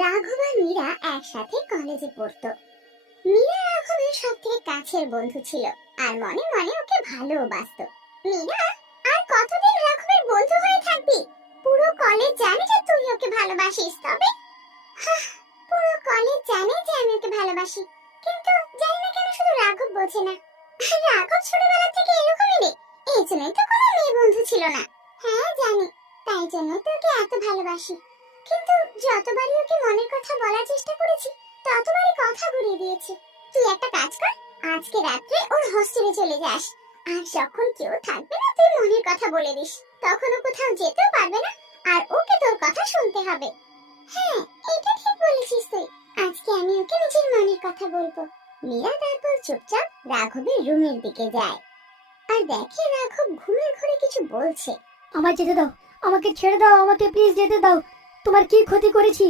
রাঘব আর মীরা একসাথে কলেজে পড়তো। মীরা রাঘবের সব থেকে কাছের বন্ধু ছিল আর মনে মনে ওকে ভালোবাসতো। মীরা, আর কতদিন রাঘবের বন্ধু হয়ে থাকবি? পুরো কলেজ জানে যে তুই ওকে ভালোবাসিস। তবে পুরো কলেজ জানে যে আমি ওকে ভালোবাসি, কিন্তু জানি না কেন শুধু রাঘব বোঝে না। রাঘব ছোটবেলা থেকে এরকমই রে, এই জন্যই তো কোনো মেয়ে বন্ধু ছিল না। হ্যাঁ জানি, তাই জন্যই তো ওকে এত ভালোবাসি। কিন্তু যতবারই ওকে মনের কথা বলার চেষ্টা করেছি ততবারই কথা ঘুরিয়ে দিয়েছি। তুই একটা কাজ কর, আজকে রাত্রে ওর হোস্টেলে চলে যাস, আর যখন কেউ থাকবে না তুই মনের কথা বলে দিস। তখন ও কোথাও যেতেও পারবে না, আর ওকে তোর কথা শুনতে হবে। হ্যাঁ, এটা ঠিক বলেছিস তুই। আজকে আমি ওকে নিজের মনের কথা বলবো। মীরা তারপর চুপচাপ রাঘবের রুমের দিকে যায় আর দেখে রাঘব ঘুমের ঘরে কিছু বলছে। আমায় যেতে দাও, আমাকে ছেড়ে দাও, আমাকে প্লিজ যেতে দাও। তোমার কি ক্ষতি করেছি?